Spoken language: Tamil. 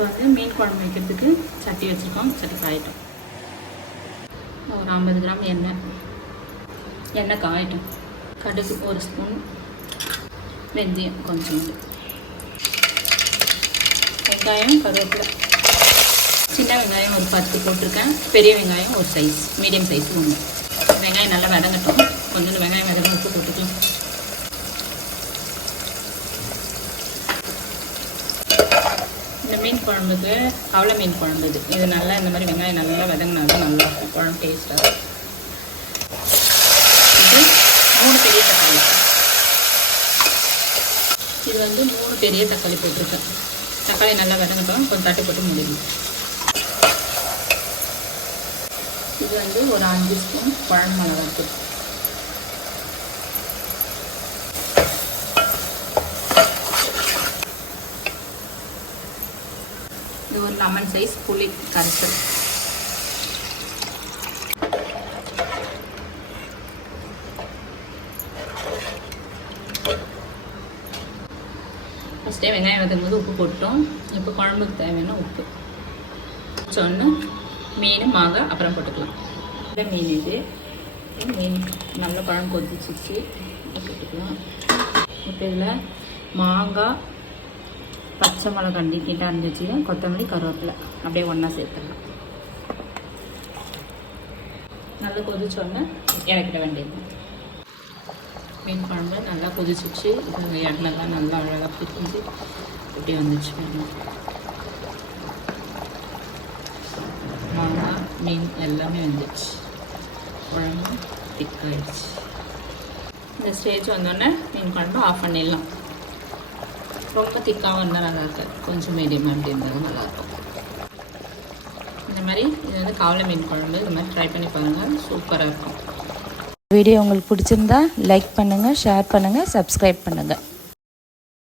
இப்போ வந்து மீன் குழம்பு வைக்கிறதுக்கு சட்டி வச்சுருக்கோம். சட்டி காயட்டும். ஒரு 50 கிராம் எண்ணெய் காயட்டும். கடுகு 1 ஸ்பூன், வெந்தயம் கொஞ்சோண்டு, வெங்காயம், கருவேப்பிலை, சின்ன வெங்காயம் ஒரு 10 போட்டிருக்கேன். பெரிய வெங்காயம் ஒரு சைஸ், மீடியம் சைஸ் 1. வெங்காயம் நல்லா வதங்கட்டும். கொஞ்சோண்டு வெங்காயம் வதங்க உப்பு போட்டுக்கலாம். இந்த மீன் குழம்புக்கு அவ்வளோ மீன் குழம்பு இது நல்லா இந்த மாதிரி வெங்காயம் நல்லா வதங்கினா தான் நல்லாயிருக்கும் குழம்பு டேஸ்ட்டாக. இது 3 பெரிய தக்காளி. இது வந்து 3 பெரிய தக்காளி போட்டிருக்கேன். தக்காளி நல்லா வதங்கட்டும். கொஞ்சம் தட்டி போட்டு முடியும். இது வந்து ஒரு 5 ஸ்பூன் குழம்பு மிளகாத்தூள். இது ஒரு லெமன் சைஸ் புளி கரைசல். ஃபஸ்ட்டே வெங்காயம் வதங்கும்போது உப்பு போட்டோம். இப்போ குழம்புக்கு தேவையான உப்பு சொன்னு மீன் மாங்காய் அப்புறம் போட்டுக்கலாம். மீன் இது மீன் நல்ல குழம்பு கொதிச்சிச்சு போட்டுக்கலாம். இப்போ இதில் மாங்காய், பச்சை மிளகா நீட்டாக இருந்துச்சு, கொத்தமல்லி, கருவேப்பிலை அப்படியே ஒன்றா சேர்த்துடலாம். நல்லா கொதிச்சோடனே இறக்கிட வேண்டியது. மீன் குழம்பு நல்லா கொதிச்சிச்சு. இது எண்ணெய்லாம் நல்லா அழகாக பிரிஞ்சு இப்படி வந்துச்சு. மாங்காய், மீன் எல்லாமே வந்துச்சு. குழம்பு திக்காயிடுச்சு. இந்த ஸ்டேஜ் வந்தோடனே மீன் குழம்பு ஆஃப் பண்ணிடலாம். ரொம்ப திக்காகவும் இருந்தால் நல்லா இருக்காது. கொஞ்சம் மீடியமாக அப்படி இருந்தாலும் நல்லாயிருக்கும். இந்த மாதிரி இது வந்து காவலை மீன் குழம்பு. இது மாதிரி ட்ரை பண்ணி பாருங்கள். சூப்பராக இருக்கும். வீடியோ உங்களுக்கு பிடிச்சிருந்தா லைக் பண்ணுங்கள், ஷேர் பண்ணுங்கள், சப்ஸ்கிரைப் பண்ணுங்கள்.